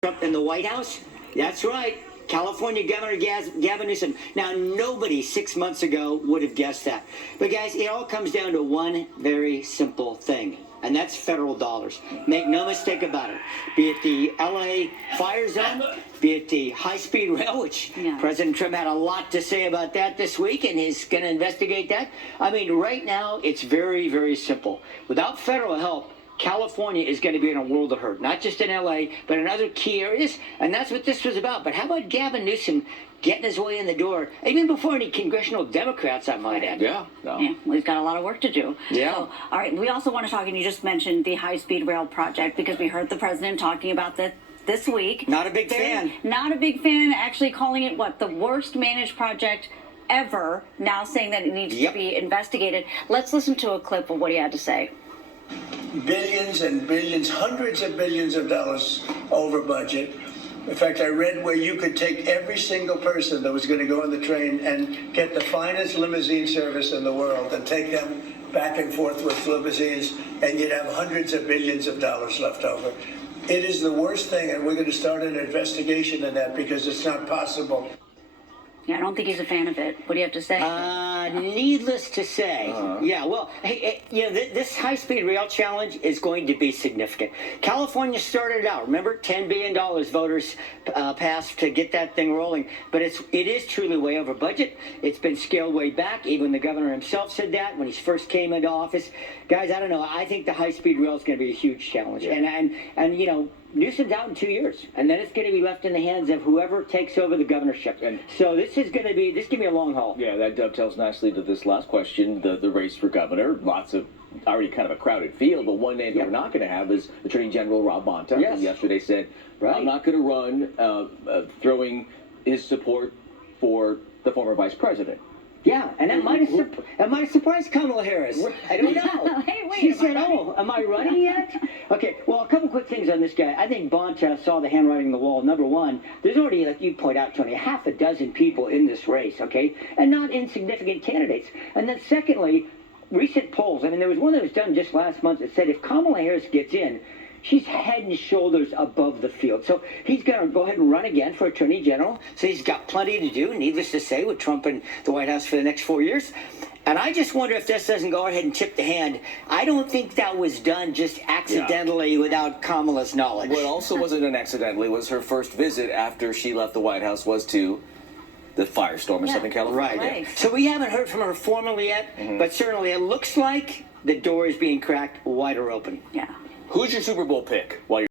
Trump in the White House? That's right. California Governor Gavin Newsom. Now, nobody 6 months ago would have guessed that. But guys, it all comes down to one very simple thing, and that's federal dollars. Make no mistake about it. Be it the LA fire zone, be it the high-speed rail, which President Trump had a lot to say about that this week, and he's going to investigate that. I mean, right now, it's very, very simple. Without federal help, California is going to be in a world of hurt, not just in L.A., but in other key areas, and that's what this was about. But how about Gavin Newsom getting his way in the door, even before any congressional Democrats, I might add? Yeah, we've got a lot of work to do. Yeah. So, all right, we also want to talk, and you just mentioned the high-speed rail project, because we heard the president talking about this week. Not a big fan. Not a big fan, actually calling it, the worst managed project ever, now saying that it needs to be investigated. Let's listen to a clip of what he had to say. Billions and billions, hundreds of billions of dollars over budget. In fact, I read where you could take every single person that was going to go on the train and get the finest limousine service in the world and take them back and forth with limousines, and you'd have hundreds of billions of dollars left over. It is the worst thing, and we're going to start an investigation in that because it's not possible. Yeah, I don't think he's a fan of it. What do you have to say? Needless to say, hey, this high-speed rail challenge is going to be significant. California started out, remember, $10 billion voters passed to get that thing rolling, but it is truly way over budget. It's been scaled way back. Even the governor himself said that when he first came into office. Guys, I don't know. I think the high-speed rail is going to be a huge challenge, and you know, Newsom's out in 2 years, and then it's going to be left in the hands of whoever takes over the governorship. And so this going to be a long haul. Yeah, that dovetails nicely to this last question, the race for governor. Lots of already kind of a crowded field, but one name that we're not going to have is Attorney General Rob Bonta. Yes. Who yesterday said, I'm not going to run, throwing his support for the former vice president. Yeah, and that might have surprised Kamala Harris. I don't know. Hey, wait, she said, am I running yet? Okay, well, a couple quick things on this guy. I think Bonta saw the handwriting on the wall. Number one, there's already, like you point out, Tony, half a dozen people in this race, okay? And not insignificant candidates. And then secondly, recent polls. I mean, there was one that was done just last month that said if Kamala Harris gets in, she's head and shoulders above the field. So he's going to go ahead and run again for Attorney General. So he's got plenty to do, needless to say, with Trump in the White House for the next 4 years. And I just wonder if this doesn't go ahead and tip the hand. I don't think that was done just accidentally without Kamala's knowledge. What also wasn't done accidentally was her first visit after she left the White House was to the firestorm in Southern California. Right. So we haven't heard from her formally yet, but certainly it looks like the door is being cracked wider open. Yeah. Who's your Super Bowl pick while you're